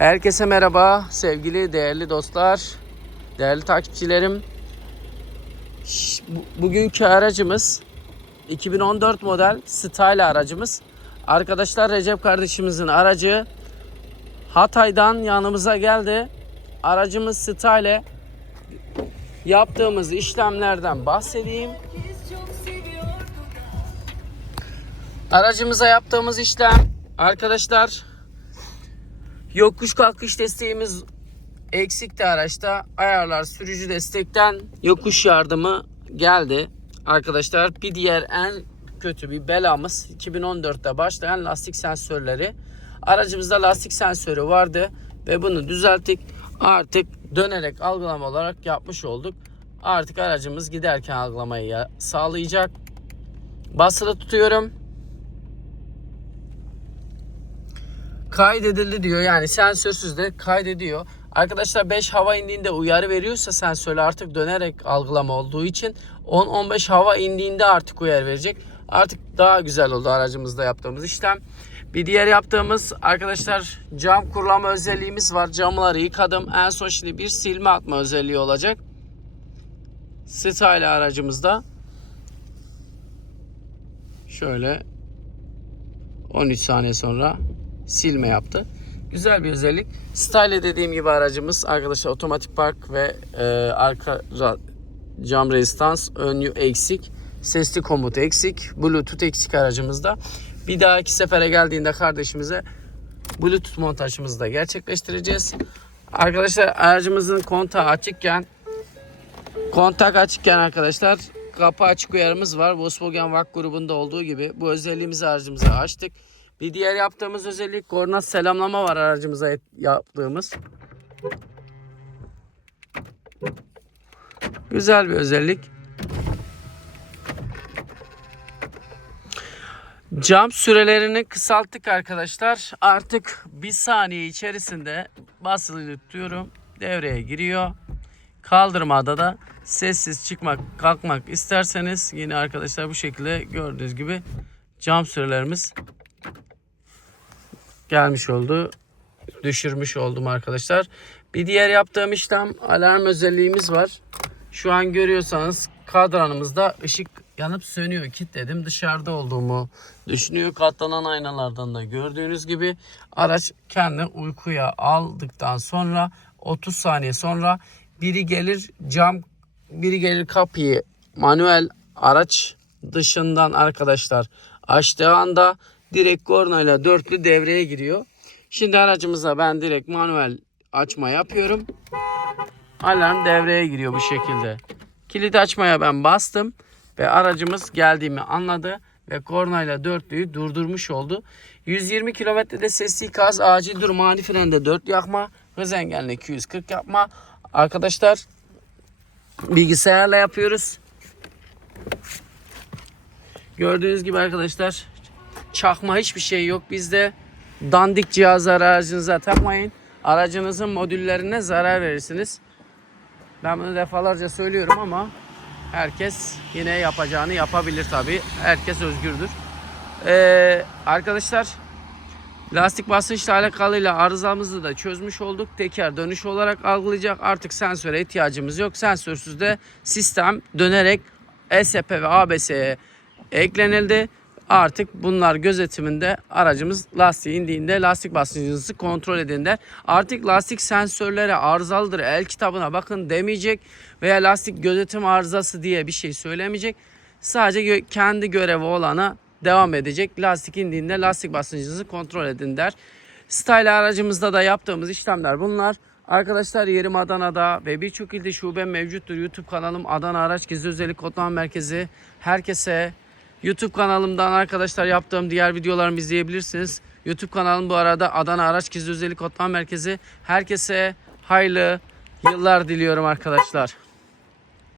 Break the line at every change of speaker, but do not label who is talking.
Herkese merhaba sevgili değerli dostlar, değerli takipçilerim. Bugünkü aracımız 2014 model Style aracımız. Arkadaşlar Recep kardeşimizin aracı Hatay'dan yanımıza geldi. Aracımız Style yaptığımız işlemlerden bahsedeyim. Aracımıza yaptığımız işlem arkadaşlar yokuş kalkış desteğimiz eksikti araçta. Ayarlar sürücü destekten yokuş yardımı geldi. Arkadaşlar bir diğer en kötü bir belamız 2014'te başlayan lastik sensörleri. Aracımızda lastik sensörü vardı ve bunu düzelttik. Artık dönerek algılama olarak yapmış olduk. Artık aracımız giderken algılamayı ya- sağlayacak. Basılı tutuyorum. Kaydedildi diyor. Yani sensörsüz de kaydediyor. Arkadaşlar 5 hava indiğinde uyarı veriyorsa sensörle artık dönerek algılama olduğu için 10-15 hava indiğinde artık uyarı verecek. Artık daha güzel oldu aracımızda yaptığımız işlem. Bir diğer yaptığımız arkadaşlar cam kurulama özelliğimiz var. Camları yıkadım. En son şimdi bir silme atma özelliği olacak. Style aracımızda. Şöyle 13 saniye sonra silme yaptı. Güzel bir özellik. Style dediğim gibi aracımız arkadaşlar otomatik park ve e, arka cam rezistans ön eksik. Sesli komut eksik. Bluetooth eksik aracımızda. Bir dahaki sefere geldiğinde kardeşimize Bluetooth montajımızı da gerçekleştireceğiz. Arkadaşlar aracımızın kontağı açıkken kontak açıkken arkadaşlar kapı açık uyarımız var. Volkswagen VAK grubunda olduğu gibi bu özelliğimizi aracımıza açtık. Bir diğer yaptığımız özellik koordinat selamlama var aracımıza yaptığımız. Güzel bir özellik. Cam sürelerini kısalttık arkadaşlar. Artık bir saniye içerisinde basılı tutuyorum. Devreye giriyor. Kaldırmada da sessiz çıkmak, kalkmak isterseniz yine arkadaşlar bu şekilde gördüğünüz gibi cam sürelerimiz gelmiş oldu. Düşürmüş oldum arkadaşlar. Bir diğer yaptığım işlem alarm özelliğimiz var. Şu an görüyorsanız kadranımızda ışık yanıp sönüyor. Kilitledim. Dışarıda olduğumu düşünüyor. Katlanan aynalardan da gördüğünüz gibi araç kendi uykuya aldıktan sonra 30 saniye sonra biri gelir cam biri gelir kapıyı manuel araç dışından arkadaşlar açtığı anda direkt kornayla dörtlü devreye giriyor. Şimdi aracımıza ben direkt manuel açma yapıyorum. Alarm devreye giriyor bu şekilde. Kilit açmaya ben bastım ve aracımız geldiğimi anladı ve kornayla dörtlüyü durdurmuş oldu. 120 kilometrede sesli ikaz, acil durum, ani frende 4 yakma, hız engelli 240 yapma. Arkadaşlar bilgisayarla yapıyoruz. Gördüğünüz gibi arkadaşlar çakma hiçbir şey yok bizde. Dandik cihazları aracınıza takmayın. Aracınızın modüllerine zarar verirsiniz. Ben bunu defalarca söylüyorum ama herkes yine yapacağını yapabilir tabi. Herkes özgürdür. Ee, arkadaşlar lastik basınçla alakalıyla arızamızı da çözmüş olduk. Teker dönüş olarak algılayacak. Artık sensöre ihtiyacımız yok. Sensörsüz de sistem dönerek ESP ve ABS'ye eklenildi. Artık bunlar gözetiminde aracımız lastiği indiğinde lastik basıncınızı kontrol edin der. Artık lastik sensörleri arızalıdır el kitabına bakın demeyecek veya lastik gözetim arızası diye bir şey söylemeyecek. Sadece gö- kendi görevi olana devam edecek. Lastik indiğinde lastik basıncınızı kontrol edin der. Style aracımızda da yaptığımız işlemler bunlar. Arkadaşlar yerim Adana'da ve birçok ilde şube mevcuttur. YouTube kanalım Adana Araç Gizli Özellik Kodlama Merkezi. Herkese YouTube kanalımdan arkadaşlar yaptığım diğer videolarımı izleyebilirsiniz. YouTube kanalım bu arada Adana Araç Gizli Özellik Kodlama Merkezi. Herkese hayırlı yıllar diliyorum arkadaşlar.